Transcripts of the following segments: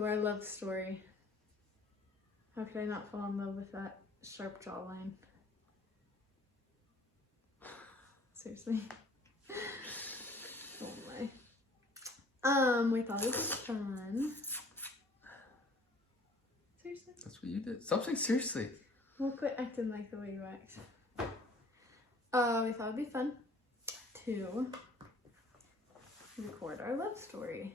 to our love story. How could I not fall in love with that sharp jawline? Seriously. Oh my. We thought it was fun. Seriously? That's what you did. Stop saying seriously. We'll quit acting like the way you act. We thought it'd be fun to record our love story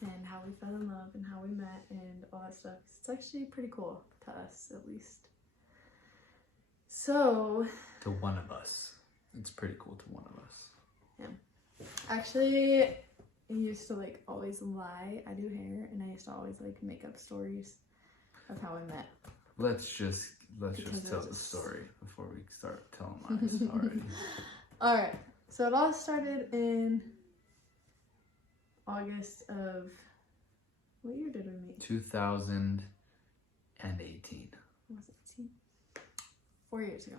and how we fell in love and how we met and all that stuff. It's actually pretty cool to us, at least. So, To one of us. It's pretty cool to one of us. yeah. Actually, I used to like always lie. I do hair, and I used to always like make up stories of how we met. Let's just tell the story before we start telling lies already. All right. So it all started in August of, what year did we meet? 2018. Was it 18? 4 years ago.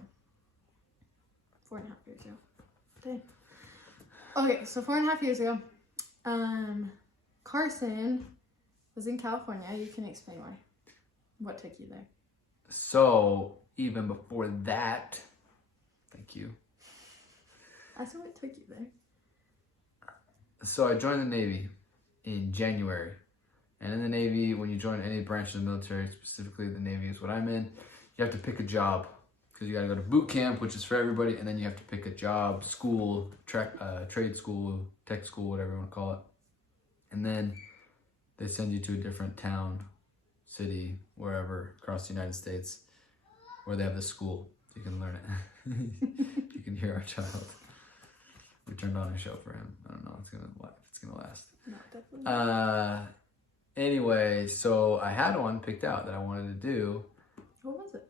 4.5 years ago. Dang. Okay, so 4.5 years ago, Carson was in California. You can explain why. What took you there? So even before that, thank you. I said what took you there. So I joined the Navy in January. And in the Navy, when you join any branch of the military, specifically the Navy is what I'm in, you have to pick a job. Because you got to go to boot camp, which is for everybody, and then you have to pick a job, school, trade school, tech school, whatever you want to call it. And then they send you to a different town, city, wherever across the United States, where they have the school. You can learn it. You can hear our child. We turned on a show for him. I don't know if it's gonna last. No, definitely not. Anyway, so I had one picked out that I wanted to do. What was it?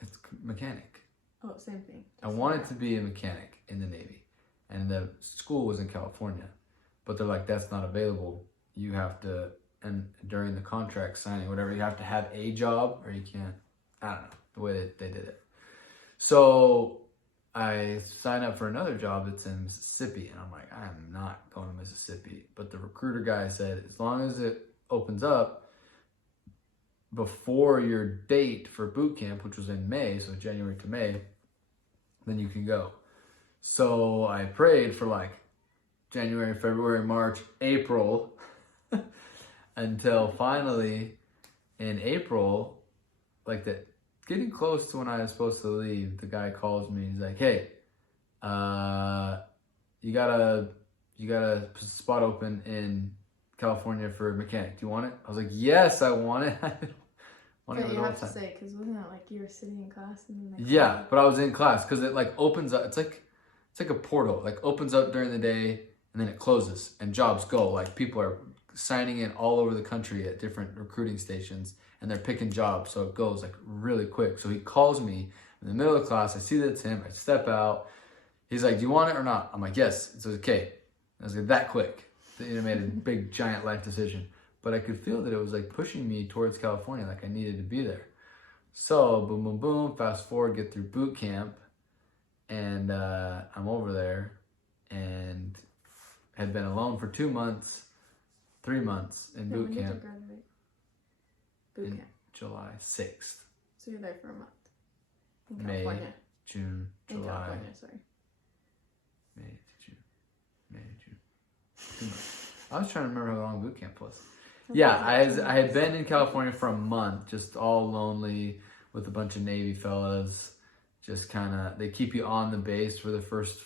It's mechanic. Oh, same thing. I wanted to be a mechanic in the Navy, and the school was in California, but they're like, that's not available. You have to, and during the contract signing, whatever, you have to have a job, or you can't. I don't know the way that they did it. So I signed up for another job that's in Mississippi, and I'm like, I am not going to Mississippi. But the recruiter guy said, as long as it opens up before your date for boot camp, which was in May, so January to May, then you can go. So I prayed for like January, February, March, April, until finally in April, like that, getting close to when I was supposed to leave, the guy calls me. He's like, "Hey, you got a spot open in California for a mechanic. Do you want it?" I was like, "Yes, I want it." Okay, you have to say, because wasn't that like you were sitting in class and then like, yeah, but I was in class because it like opens up. It's like a portal. It like opens up during the day and then it closes and jobs go. Like people are signing in all over the country at different recruiting stations and they're picking jobs, so it goes like really quick. So he calls me in the middle of class. I see that it's him. I step out. He's like, "Do you want it or not?" I'm like, "Yes." So it's okay. I was like, that quick. They made a big giant life decision. But I could feel that it was like pushing me towards California, like I needed to be there. So boom, boom, boom, fast forward, get through boot camp, and I'm over there and had been alone for 2 months, 3 months in boot when camp. Did you graduate? Boot camp. July 6th. So you're there for a month. In May, California. June, In July. California, sorry. May to June. May to June. 2 months. I was trying to remember how long boot camp was. Yeah, I had been in California for a month, just all lonely with a bunch of Navy fellas. Just kind of, they keep you on the base for the first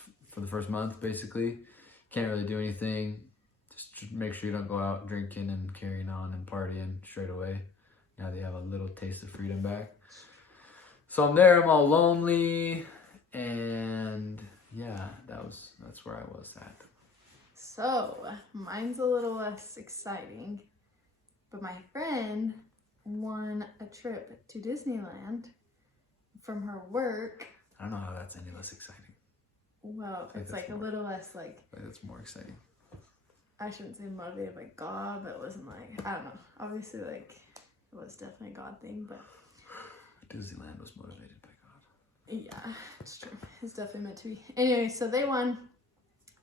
month, basically. Can't really do anything. Just make sure you don't go out drinking and carrying on and partying straight away. Now they have a little taste of freedom back. So I'm there, I'm all lonely, and yeah, that's where I was at. So mine's a little less exciting. But my friend won a trip to Disneyland from her work. I don't know how that's any less exciting. Well, it's like a little less like... That's more exciting. I shouldn't say motivated by God, but it wasn't like... I don't know. Obviously, like, it was definitely a God thing, but... Disneyland was motivated by God. Yeah, it's true. It's definitely meant to be. Anyway, so they won.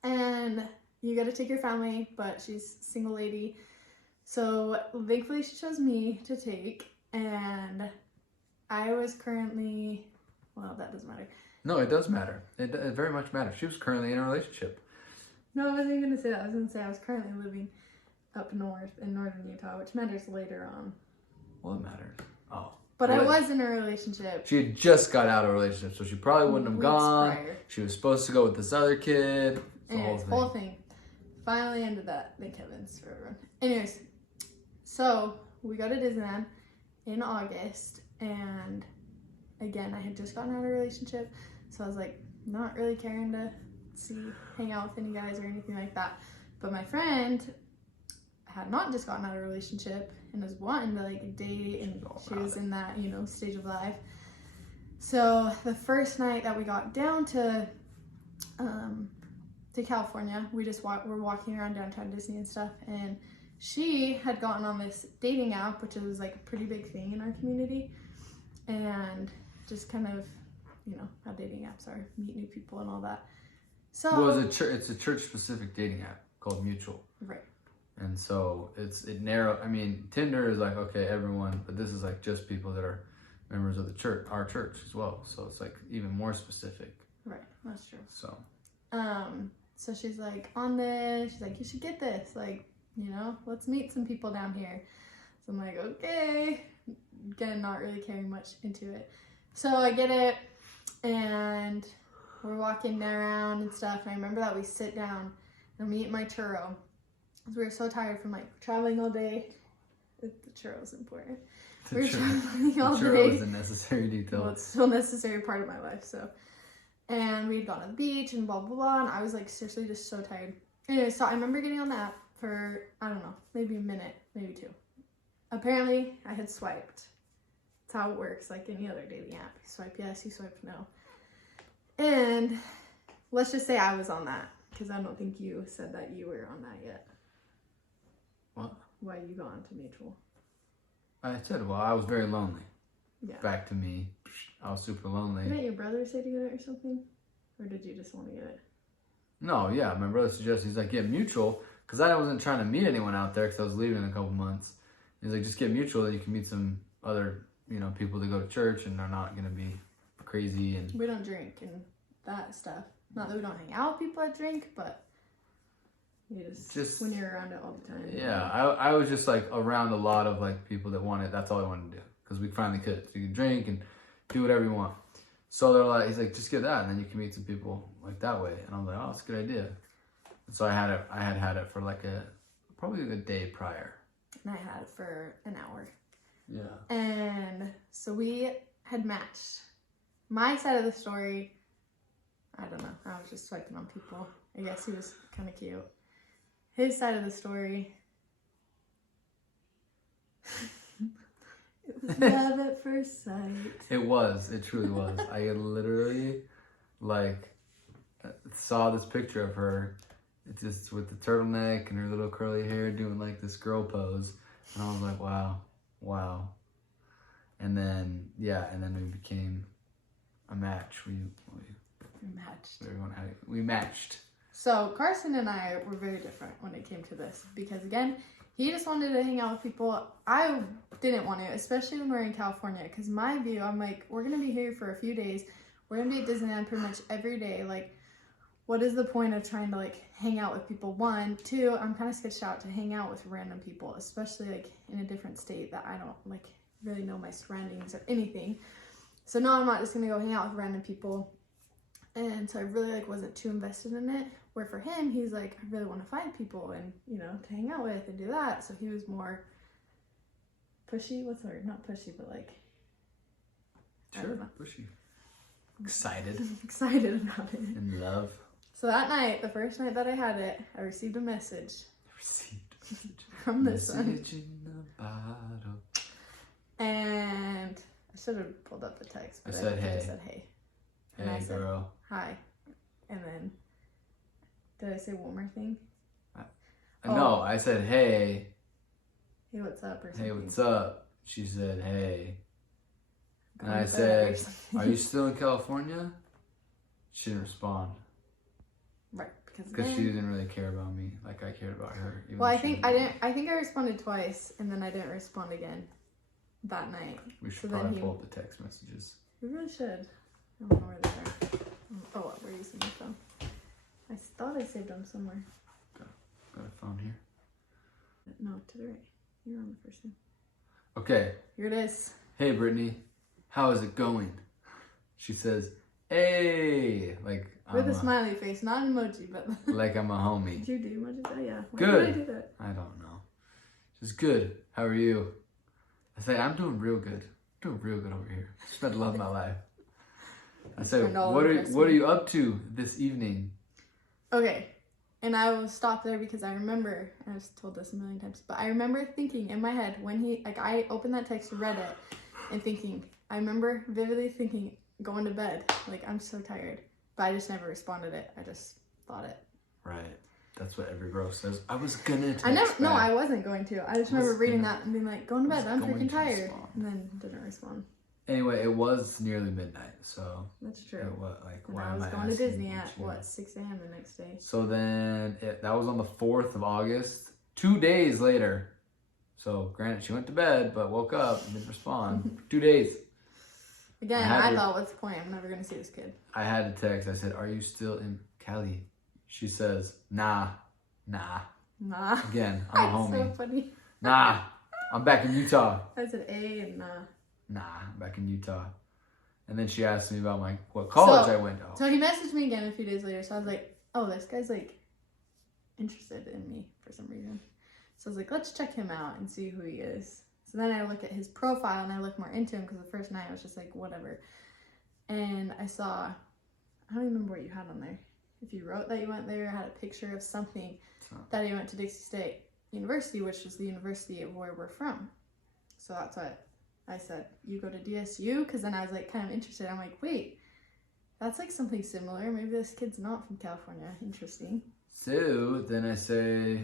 And you got to take your family, but she's a single lady. So thankfully she chose me to take, and I was currently, well, that doesn't matter. No, it does matter. It very much matters. She was currently in a relationship. No, I wasn't even gonna say that. I was gonna say I was currently living up north in northern Utah, which matters later on. Well, it matters. Oh. But What? I was in a relationship. She had just got out of a relationship, so she probably wouldn't have weeks gone. prior. She was supposed to go with this other kid. The Anyways, whole thing. Finally ended that. Thank heavens for everyone. Anyways, so we go to Disneyland in August, and again, I had just gotten out of a relationship, so I was like, not really caring to hang out with any guys or anything like that. But my friend had not just gotten out of a relationship and was wanting to like date, and she was in that, you know, stage of life. So the first night that we got down to California, we just were walking around downtown Disney and stuff, and she had gotten on this dating app, which was like a pretty big thing in our community, and just kind of, you know, how dating apps are, meet new people and all that. So well, it's a church specific dating app called Mutual. Right. And so it narrow. I mean, Tinder is like, okay, everyone, but this is like just people that are members of the church, our church as well. So it's like even more specific. Right, that's true. So she's like on this. She's like, you should get this. Like, you know, let's meet some people down here. So I'm like, okay. Again, not really caring much into it. So I get it, and we're walking around and stuff. And I remember that we sit down and we eat my churro. Because we were so tired from like traveling all day. The churro's important. We were traveling all day. The churro is a necessary detail. Well, it's still a necessary part of my life, so. And we'd gone to the beach and blah, blah, blah. And I was like seriously just so tired. Anyway, so I remember getting on the app for, I don't know, maybe a minute, maybe two. Apparently, I had swiped. That's how it works, like any other dating app. You swipe yes, you swipe no. And let's just say I was on that, because I don't think you said that you were on that yet. What? Why you got into Mutual? I said, well, I was very lonely. Yeah. Back to me. I was super lonely. Didn't your brother say to get it or something? Or did you just want to get it? No, yeah, my brother suggested, he's like, get Mutual, because I wasn't trying to meet anyone out there because I was leaving in a couple months. He's like, just get Mutual, then you can meet some other, you know, people that go to church and they're not going to be crazy. And we don't drink and that stuff. Not that we don't hang out with people that drink, but you just when you're around it all the time. Yeah, I was just like around a lot of like people that wanted, that's all I wanted to do, because we finally could. So you can drink and do whatever you want. So they're like, he's like, just get that, and then you can meet some people like that way. And I was like, oh, that's a good idea. And so I had it for like probably a day prior. And I had it for an hour. Yeah. And so we had matched. My side of the story, I don't know. I was just swiping on people. I guess he was kind of cute. His side of the story, it was love at first sight. It was. It truly was. I literally, like, saw this picture of her, just with the turtleneck and her little curly hair, doing like this girl pose, and I was like, wow. And then we became a match. We matched. We matched. So Carson and I were very different when it came to this, because again, he just wanted to hang out with people. I didn't want to, especially when we're in California, because my view, I'm like, we're going to be here for a few days. We're going to be at Disneyland pretty much every day. Like, what is the point of trying to like hang out with people? One, two, I'm kind of sketched out to hang out with random people, especially like in a different state that I don't like really know my surroundings or anything. So no, I'm not just going to go hang out with random people. And so I really like wasn't too invested in it. Where for him, he's like, I really want to find people and, you know, to hang out with and do that. So he was more pushy. What's the word? Not pushy, but like. Sure, pushy. Excited. Excited about it. In love. So that night, the first night that I had it, I received a message. From this one. Message in the bottle. And I should have pulled up the text. But I said, hey. I said, hey. And Hey, I said, girl. hi. And then, did I say one more thing? No, I said, hey. Hey, what's up? Or something. Hey, what's up? She said, hey. And I said, are you still in California? She didn't respond. Right, Because she didn't really care about me like I cared about her. Well, I think I responded twice, and then I didn't respond again that night. We should probably pull up the text messages. We really should. I don't know where they are. Oh, we're using my phone. I thought I saved them somewhere. Got a phone here. No, to the right. You're on the first one. Okay. Here it is. Hey, Brittany. How is it going? She says, hey. Like, with a smiley face, not an emoji, but... like I'm a homie. Did you do emojis? Oh, yeah. Why good. Did I do that? I don't know. She's good. How are you? I say, I'm doing real good. Doing real good over here. Just been loving my life. I said, what are you up to this evening? Okay. And I will stop there because I remember, I've told this a million times, but I remember thinking in my head when I opened that text, read it, and thinking, I remember vividly thinking, going to bed, like, I'm so tired. But I just never responded it. I just thought it. Right. That's what every girl says. I was gonna text No, I wasn't going to. I just remember reading that and being like, going to bed, I'm freaking tired. And then didn't respond. Anyway, it was nearly midnight, so... That's true. It was, like, and I was going to Disney at, 6 a.m. the next day. So then, that was on the 4th of August. 2 days later. So, granted, she went to bed, but woke up and didn't respond. 2 days. Again, I thought, what's the point? I'm never going to see this kid. I had to text. I said, are you still in Cali? She says, nah. Again, I'm a homie. So funny. Nah, I'm back in Utah. I said A and nah. Nah, I'm back in Utah. And then she asked me about what college I went to. So he messaged me again a few days later. So I was like, oh, this guy's like interested in me for some reason. So I was like, let's check him out and see who he is. So then I look at his profile and I look more into him because the first night I was just like, whatever. And I saw, I don't even remember what you had on there. If you wrote that you went there, had a picture of something that he went to Dixie State University, which is the university of where we're from. So that's what I said. You go to DSU? Because then I was like kind of interested. I'm like, wait, that's like something similar. Maybe this kid's not from California. Interesting. So then I say,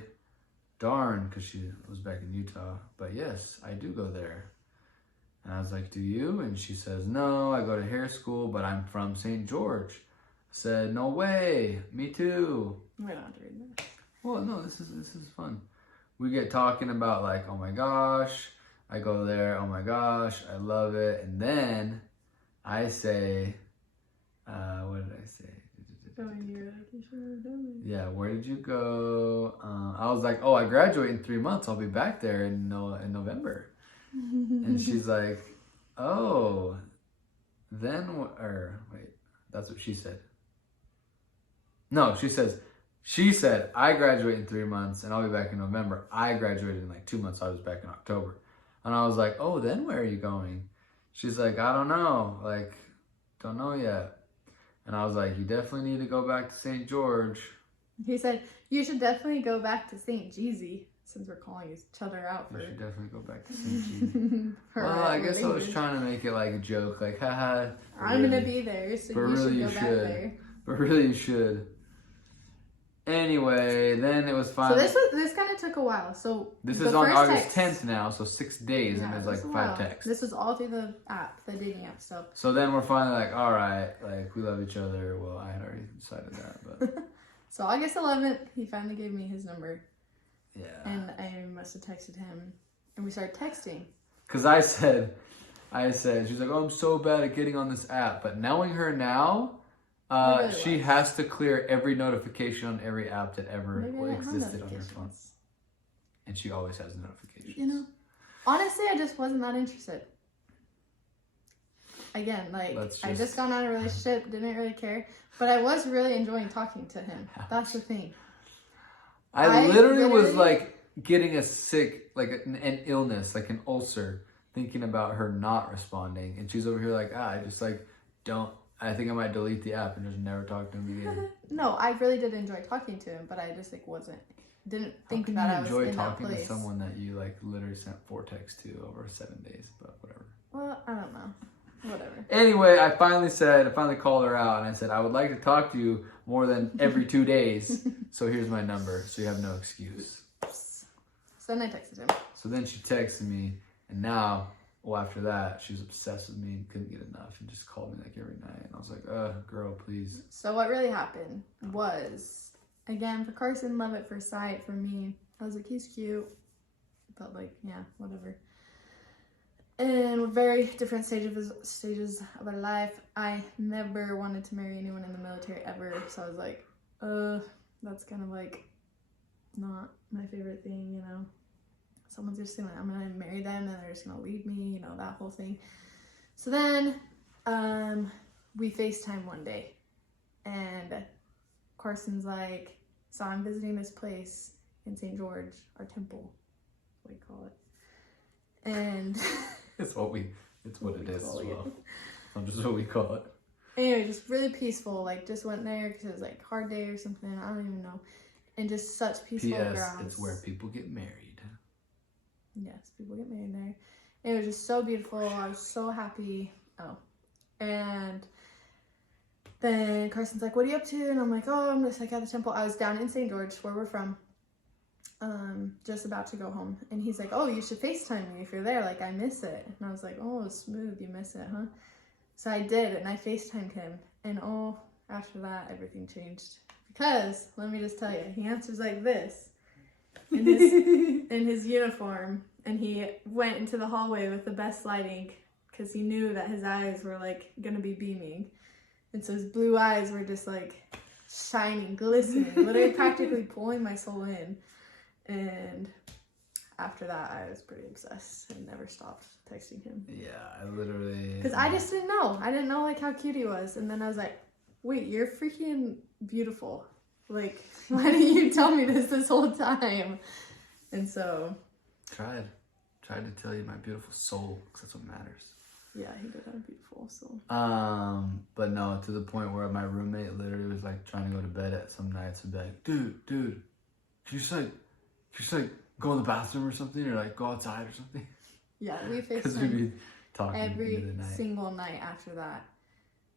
darn, because she was back in Utah. But yes, I do go there. And I was like, do you? And she says, no, I go to hair school, but I'm from St. George. I said, no way. Me too. We don't have to read that. Well, no, this is fun. We get talking about like, oh my gosh, I go there. Oh my gosh, I love it. And then I say, what did I say? Yeah, where did you go? I was like, oh, I graduate in 3 months. I'll be back there in November. And she's like, oh, then wait, that's what she said. No, she said, I graduate in 3 months and I'll be back in November. I graduated in like 2 months. So I was back in October. And I was like, oh, then where are you going? She's like, I don't know. Like, don't know yet. And I was like, you definitely need to go back to St. George. He said, you should definitely go back to St. Jeezy, since we're calling each other out for... We should definitely go back to St. Jeezy. Well, I guess I was trying to make it like a joke. Like, haha. I'm going to be there, so you should go back there. But really, you should. Anyway, then it was fine. So this kind of took a while. So this is on August 10th now, so 6 days, and there's like 5 texts. This was all through the app, the dating app stuff. So then we're finally like, all right, like we love each other. Well, I had already decided that, but. So August 11th, he finally gave me his number. Yeah. And I must have texted him, and we started texting. Cause I said, she's like, oh, I'm so bad at getting on this app, but knowing her now. She has to clear every notification on every app that ever existed on her phone. And she always has notifications. You know, honestly, I just wasn't that interested. Again, like, I just got out of a relationship, didn't really care. But I was really enjoying talking to him. That's the thing. I literally was like getting a sick, like an illness, like an ulcer, thinking about her not responding. And she's over here like, I just like don't. I think I might delete the app and just never talk to him again. No, I really did enjoy talking to him, but I just like didn't think that I was in that place. How can you enjoy talking to someone that you like literally sent 4 texts to over 7 days? But whatever. Well, I don't know. Whatever. Anyway, I finally called her out and I said, I would like to talk to you more than every 2 days. So here's my number. So you have no excuse. So then I texted him. So then she texted me, and now. Well, after that, she was obsessed with me and couldn't get enough and just called me like every night. And I was like, girl, please. So what really happened was again, for Carson, love at first sight. For me, I was like, he's cute. But like, yeah, whatever. And we're very different stages of our life. I never wanted to marry anyone in the military ever. So I was like, that's kind of like not my favorite thing, you know. Someone's just gonna, I'm gonna marry them and they're just gonna leave me, you know, that whole thing. So then we FaceTime one day and Carson's like, so I'm visiting this place in St. George, our temple, that's what we call it. And it's what it is as well. Not just what we call it. Anyway, just really peaceful. Like, just went there because it was like hard day or something. I don't even know. And just such peaceful P.S. grounds. It's where people get married. Yes, people get married there. It was just so beautiful. I was so happy. Oh, and then Carson's like, "What are you up to?" And I'm like, "Oh, I'm just like at the temple." I was down in St. George, where we're from. Just about to go home, and he's like, "Oh, you should FaceTime me if you're there. Like, I miss it." And I was like, "Oh, smooth, you miss it, huh?" So I did, and I FaceTimed him, and after that, everything changed. Because let me just tell you, he answers like this in his uniform, and he went into the hallway with the best lighting because he knew that his eyes were like gonna be beaming, and so his blue eyes were just like shining, glistening, literally practically pulling my soul in. And after that, I was pretty obsessed and never stopped texting him. Yeah, I literally... Because I just didn't know. I didn't know, like, how cute he was. And then I was like, wait, you're freaking beautiful. Like, why didn't you tell me this whole time? And so... Tried to tell you my beautiful soul, because that's what matters. Yeah, he did have a beautiful soul. But no, to the point where my roommate literally was, like, trying to go to bed at some nights and be like, dude, can you just like go in the bathroom or something, or like go outside or something? Yeah, we Because we'd be talking every single night after that.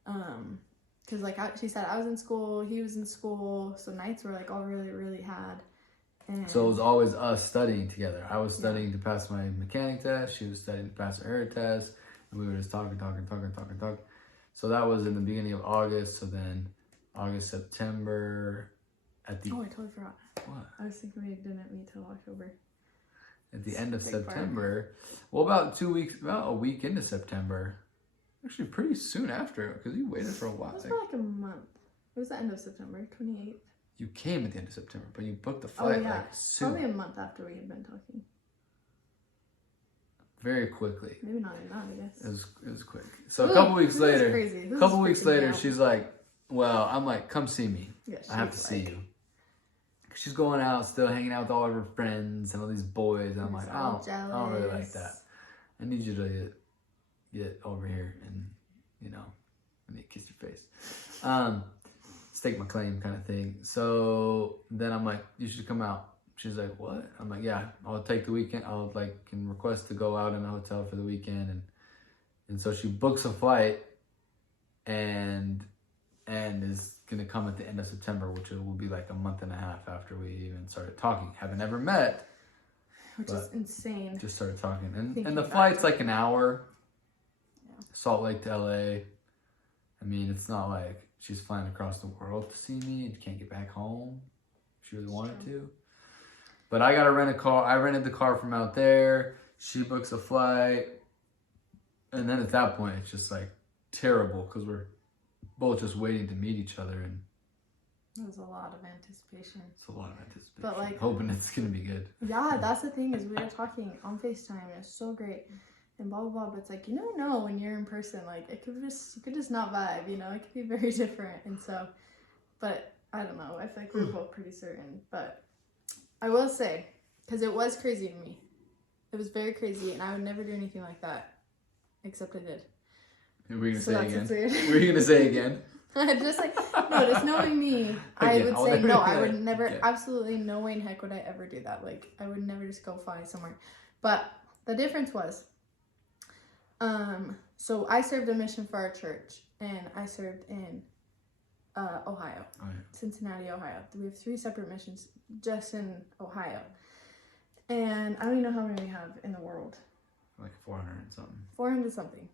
Because like she said, I was in school, he was in school, so nights were like all really, really had. And so it was always us studying together. I was studying to pass my mechanic test. She was studying to pass her test, and we were just talking. So that was in the beginning of August. So then August, September. I totally forgot. What? I was thinking we didn't meet till October. At the end of September. Well, about a week into September. Actually, pretty soon after, because you waited for a while. It was for like a month. It was the end of September, 28th. You came at the end of September, but you booked the flight like soon. Probably a month after we had been talking. Very quickly. Maybe not even that, I guess. It was quick. So a couple weeks later, out. she's like, well, I'm like, come see me. Yeah, I have to see you. She's going out, still hanging out with all of her friends and all these boys. And I'm like, I don't really like that. I need you to get over here and, you know, I need to kiss your face. Stake my claim kind of thing. So then I'm like, you should come out. She's like, what? I'm like, yeah, I'll take the weekend. I'll can request to go out in a hotel for the weekend. And so she books a flight and is going to come at the end of September, which will be like a month and a half after we even started talking. Haven't ever met. Which is insane. Just started talking. And the flight's like an hour. Yeah. Salt Lake to LA. I mean, it's not like she's flying across the world to see me and can't get back home if she really wanted to. But I got to rent a car. I rented the car from out there. She books a flight. And then at that point, it's just like terrible because we're both just waiting to meet each other, and there's a lot of anticipation. It's a lot of anticipation. But like hoping it's gonna be good. Yeah, that's the thing is we were talking on FaceTime. It's so great, and blah blah blah. But it's like you never know when you're in person. Like you could just not vibe. You know, it could be very different. And so, but I don't know. I feel like we're both pretty certain. But I will say, because it was crazy to me, it was very crazy, and I would never do anything like that, except I did. Were you gonna say again? Were you gonna say again? Just like, no, just knowing me, I would say no, I would never, absolutely no way in heck would I ever do that. Like, I would never just go fly somewhere. But the difference was, so I served a mission for our church, and I served in Ohio, Cincinnati, Ohio. We have 3 separate missions just in Ohio. And I don't even know how many we have in the world. Like 400 and something. 400 something.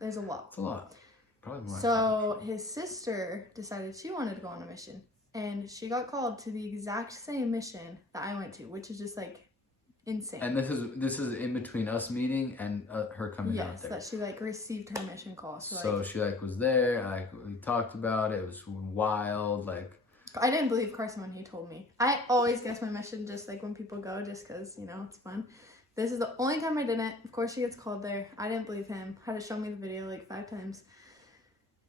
There's a lot. It's a lot. Probably more. So his sister decided she wanted to go on a mission. and she got called to the exact same mission that I went to, which is just like insane. And this is in between us meeting and her coming out there. Yes, that she like received her mission call. So she like was there. Like we talked about it. It was wild. Like I didn't believe Carson when he told me. I always guess my mission just like when people go, just because it's fun. This is the only time I didn't. Of course, she gets called there. I didn't believe him. Had to show me the video like 5 times.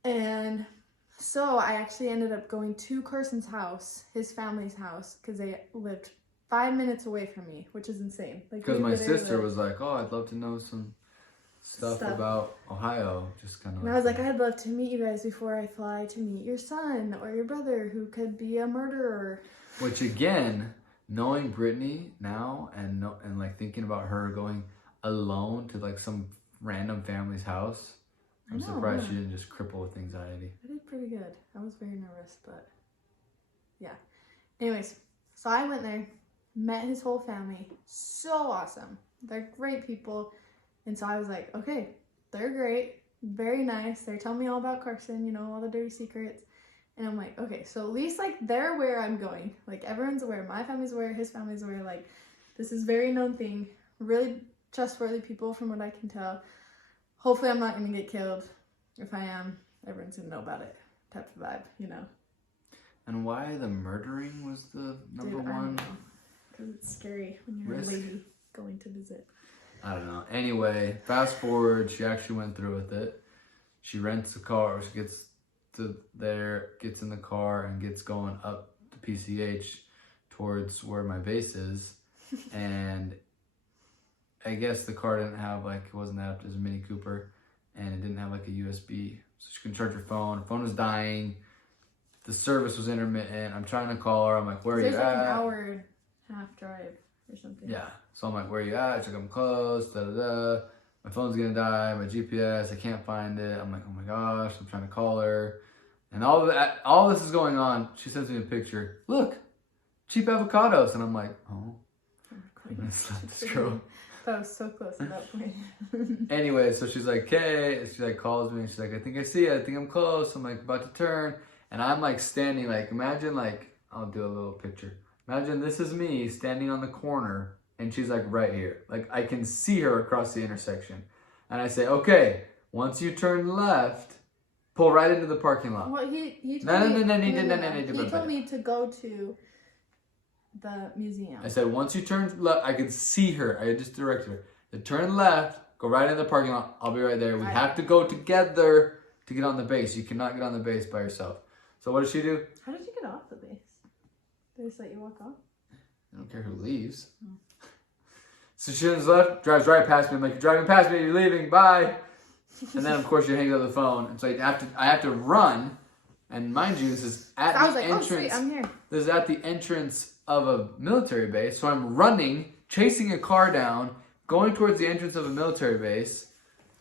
And so I actually ended up going to Carson's house, his family's house, because they lived 5 minutes away from me, which is insane. Like, because my sister was like, "Oh, I'd love to know some stuff about Ohio." Just kind of. And I was like, "I'd love to meet you guys before I fly to meet your son or your brother, who could be a murderer." Which again, knowing Brittany now and like thinking about her going alone to like some random family's house, I'm surprised she didn't just cripple with anxiety. I did pretty good. I was very nervous, but yeah. Anyways, so I went there, met his whole family. So awesome. They're great people. And so I was like, okay, they're great. Very nice. They're telling me all about Carson, all the dirty secrets. And I'm like, okay, so at least like they're aware I'm going. Like everyone's aware. My family's aware. His family's aware. Like this is a very known thing. Really trustworthy people from what I can tell. Hopefully I'm not going to get killed. If I am, everyone's going to know about it. Type of vibe, And why the murdering was the number one? Because it's scary when you're a lady going to visit. I don't know. Anyway, fast forward, she actually went through with it. She rents a car. She gets to there, gets in the car, and gets going up to PCH towards where my base is. And I guess the car didn't have it wasn't that up as a Mini Cooper, and it didn't have like a USB, so she couldn't charge her phone. Her phone was dying. The service was intermittent. I'm trying to call her. I'm like, where are you at? There's like an hour and a half drive or something. Yeah. So I'm like, where are you at? She's like, I'm close. Da da da. My phone's gonna die. My GPS, I can't find it. I'm like, oh my gosh. I'm trying to call her, and all this is going on. She sends me a picture. Look, cheap avocados, and I'm like, oh, I'm gonna slap this girl. That was so close at that point. Anyway, so she's like, okay. She like calls me. And she's like, I think I see it. I think I'm close. I'm like about to turn. And I'm like standing, like imagine like, I'll do a little picture. Imagine this is me standing on the corner and she's like right here. Like I can see her across the intersection. And I say, okay, once you turn left, pull right into the parking lot. Well, he told me to go to the museum. I said, once you turn left, I could see her. I just directed her. To turn left, go right into the parking lot. I'll be right there. We have to go together to get on the base. You cannot get on the base by yourself. So what does she do? How did you get off the base? They just let you walk off? I don't care who leaves. Oh. So she turns left, drives right past me. I'm like, you're driving past me, you're leaving, bye. And then of course she hangs up the phone. And so I have to run. And mind you, this is at the entrance. Oh, sweet, I'm here. This is at the entrance of a military base. So I'm running, chasing a car down, going towards the entrance of a military base.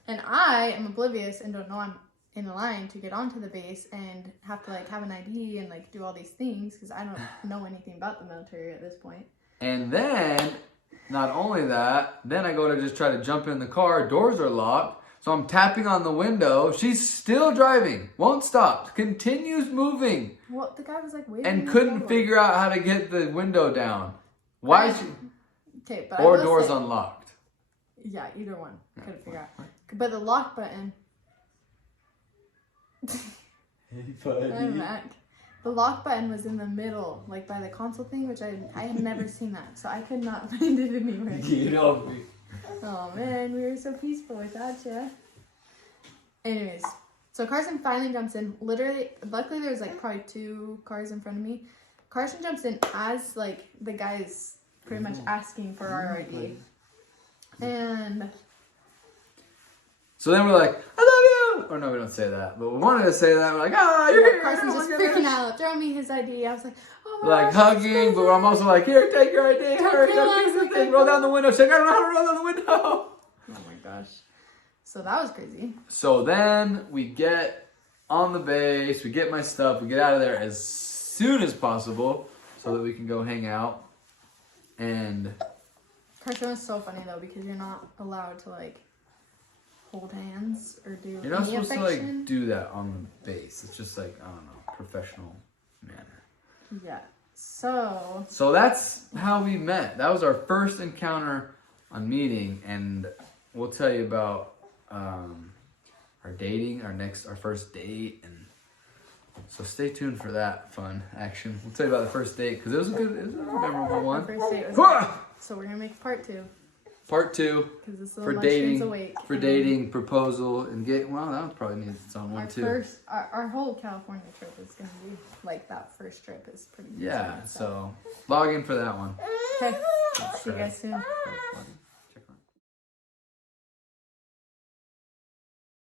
And I am oblivious and don't know I'm in a line to get onto the base and have to have an ID and do all these things because I don't know anything about the military at this point. And then, not only that, then I go to just try to jump in the car. Doors are locked. So I'm tapping on the window. She's still driving. Won't stop. Continues moving. Well, the guy was waving. And couldn't figure out how to get the window down. Why is she... Okay, but or doors unlocked. Yeah, either one. Couldn't figure out. But the lock button... Hey, buddy. I'm back. The lock button was in the middle, by the console thing, which I had never seen that. So I could not find it anywhere. Get off me. Oh man, we were so peaceful without you. Anyways, so Carson finally jumps in. Literally, luckily there was probably 2 cars in front of me. Carson jumps in as the guy's pretty much asking for our ID. And so then we're like, I love you! Or no, we don't say that. But we wanted to say that. We're like, you're here. Carson's just freaking out, throwing me his ID. I was like, oh my gosh, hugging, but I'm also like, here, take your ID. Hurry, roll down the window. She's like, I don't know how to roll down the window. Oh my gosh. So that was crazy. So then we get on the base, we get my stuff, we get out of there as soon as possible so that we can go hang out. And Carson was so funny though because you're not allowed to hold hands or do you're not supposed affection. to do that on the base. It's just I don't know, professional manner. Yeah. So that's how we met. That was our first encounter on meeting, and we'll tell you about our dating, our first date, and so stay tuned for that fun action. We'll tell you about the first date because it was a memorable one. our first date was great. So we're gonna make part 2. Part 2 Because this for little dating, awake. proposal, and that one probably needs its own one too. Our whole California trip is gonna be like that first trip is pretty. Yeah, insane, so log in for that one. Okay, see you guys soon. Right.